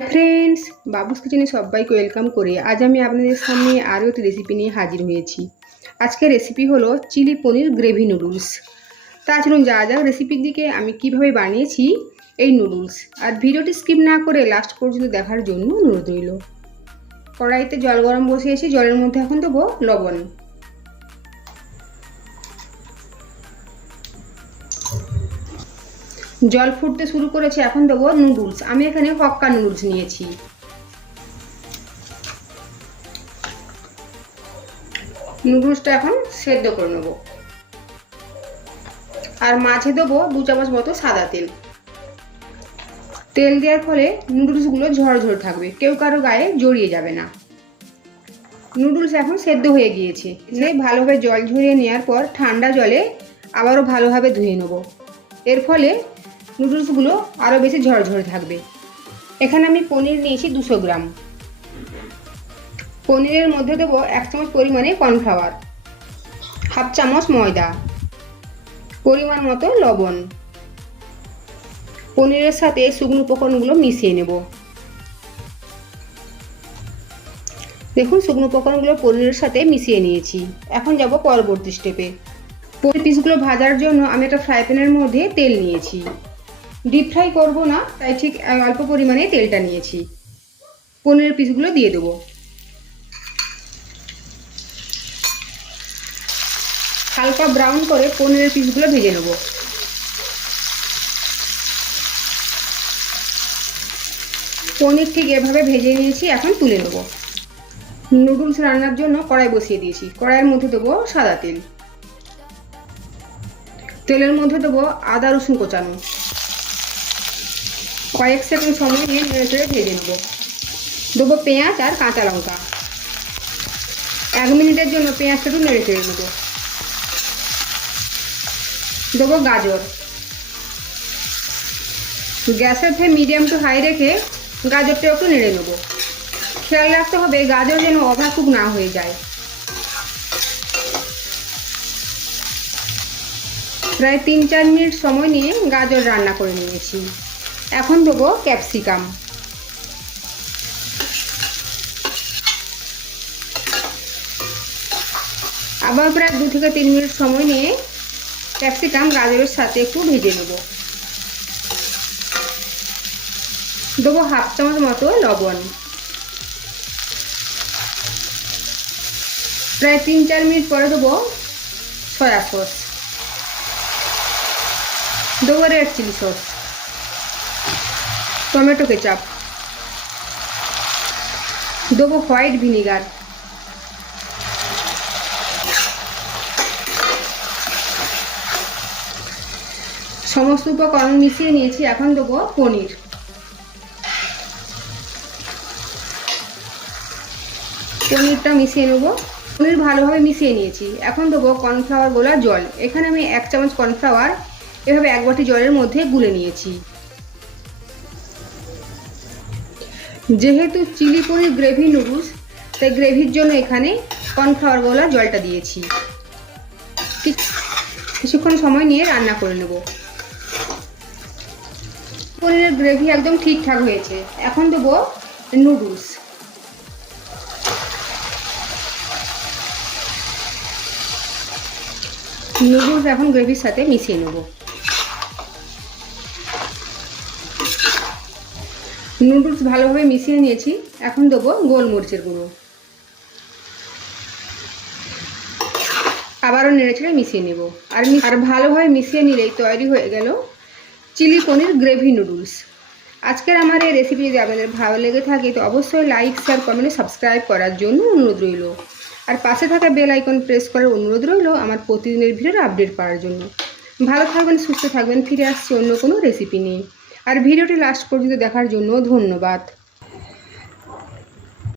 Friends, বাবুস কিচেনে সবাইকে welcome করে আজ আমি আপনাদের সামনে আরও একটি রেসিপি নিয়ে হাজির হয়েছি। আজকের রেসিপি হলো চিলি পনির গ্রেভি নুডলস। তা চলুন যা যাক রেসিপির দিকে। আমি কিভাবে বানিয়েছি এই নুডলস, আর ভিডিওটি স্কিপ না করে লাস্ট পর্যন্ত দেখার জন্য অনুরোধ রইল। কড়াইতে জল গরম বসিয়েছি, জলের মধ্যে এখন দেবো লবণ। জল ফুটতে শুরু করেছে, এখন দেবো নুডলস। আমি এখানে হক্কা নুডলস নিয়েছি। নুডলসটা এখন সেদ্ধ করে নেব। আর মাঝে দেবো 2 চামচ মতো সাদা তেল। তেল দেওয়ার ফলে নুডলসগুলো ঝরঝর থাকবে, কেউ কারো গায়ে জড়িয়ে যাবে না। নুডলস এখন সেদ্ধ হয়ে গিয়েছে। ভালোভাবে জল ঝরিয়ে নেওয়ার পর ঠান্ডা জলে আবারও ভালোভাবে ধুয়ে নেব। এর ফলে নুডলসগুলো আরও বেশি ঝরঝরে থাকবে। এখানে আমি পনির নিয়েছি 200 গ্রাম। পনিরের মধ্যে দেবো 1 চামচ পরিমাণে কর্নফ্লাওয়ার, 1/2 চামচ ময়দা, পরিমাণ মতো লবণ। পনিরের সাথে শুকনো উপকরণগুলো মিশিয়ে নেব। দেখুন, শুকনো উপকরণগুলো পনিরের সাথে মিশিয়ে নিয়েছি। এখন যাব পরবর্তী স্টেপে। পনির পিসগুলো ভাজার জন্য আমি একটা ফ্রাই প্যানের মধ্যে তেল নিয়েছি। ডিপ ফ্রাই করবো না, তাই ঠিক অল্প পরিমাণে তেলটা নিয়েছি। পনিরের পিসগুলো দিয়ে দেবো। হালকা ব্রাউন করে পনিরের পিসগুলো ভেজে নেব। পনির ঠিক এভাবে ভেজে নিয়েছি, এখন তুলে নেব। নুডলস রান্নার জন্য কড়াই বসিয়ে দিয়েছি। কড়াইয়ের মধ্যে দেবো সাদা তেল। তেলের মধ্যে দেবো আদা রসুন কোচানো। কয়েক সেকেন্ড সময় নিয়ে নেড়ে ভেজে নেব। দেবো পেঁয়াজ আর কাঁচা লঙ্কা। 1 মিনিটের জন্য পেঁয়াজটা একটু নেড়ে চেড়ে নেব। দেবো গাজর। গ্যাসের ফ্লেম মিডিয়াম টু হাই রেখে গাজরটা একটু নেড়ে নেব। খেয়াল রাখতে হবে গাজর যেন ওভারকুক না হয়ে যায়। প্রায় 3-4 মিনিট সময় নিয়ে গাজর রান্না করে নিয়েছি। এখন দেবো ক্যাপসিকাম। আবার প্রায় 2 থেকে 3 মিনিট সময় নিয়ে ক্যাপসিকাম গাজরের সাথে একটু ভেজে নেব। দেবো 1/2 চামচ মতো লবণ। প্রায় 3-4 মিনিট পরে দেবো সয়া সস। দেবো red chilli sauce, tomato ketchup, দেবো হোয়াইট ভিনিগার। সমস্ত উপকরণ মিশিয়ে নিয়েছি। এখন দেবো পনির। পনিরটা মিশিয়ে নেব। পনির ভালোভাবে মিশিয়ে নিয়েছি। এখন দেবো কর্নফ্লাওয়ার গোলা জল। এখানে আমি 1 চামচ কর্নফ্লাওয়ার এভাবে 1 বাটি জলের মধ্যে গুলে নিয়েছি। যেহেতু চিলি পনির গ্রেভি নুডলস, তাই গ্রেভির জন্য এখানে কর্নফ্লাওয়ার গোলা জলটা দিয়েছি। কিছুক্ষণ সময় নিয়ে রান্না করে নেব। পনিরের গ্রেভি একদম ঠিকঠাক হয়েছে। এখন দেবো নুডলস। নুডলস এখন গ্রেভির সাথে মিশিয়ে নেব। নুডলস ভালোভাবে মিশিয়ে নিয়েছি। এখন দেবো গোলমরিচের গুঁড়ো। আবারও নেড়েচেড়ে মিশিয়ে নেব। আর ভালোভাবে মিশিয়ে নিলেই তৈরি হয়ে গেল চিলি পনির গ্রেভি নুডলস। আজকের আমার এই রেসিপি যদি আপনাদের ভালো লেগে থাকে তো অবশ্যই লাইক, শেয়ার, কমেন্ট, সাবস্ক্রাইব করার জন্য অনুরোধ রইল। আর পাশে থাকা বেল আইকন প্রেস করার অনুরোধ রইল আমার প্রতিদিনের ভিডিওর আপডেট পাওয়ার জন্য। ভালো থাকবেন, সুস্থ থাকবেন। ফিরে আসছি অন্য কোনো রেসিপি নিয়ে। আর ভিডিওটি লাস্ট পর্যন্ত দেখার জন্য ধন্যবাদ।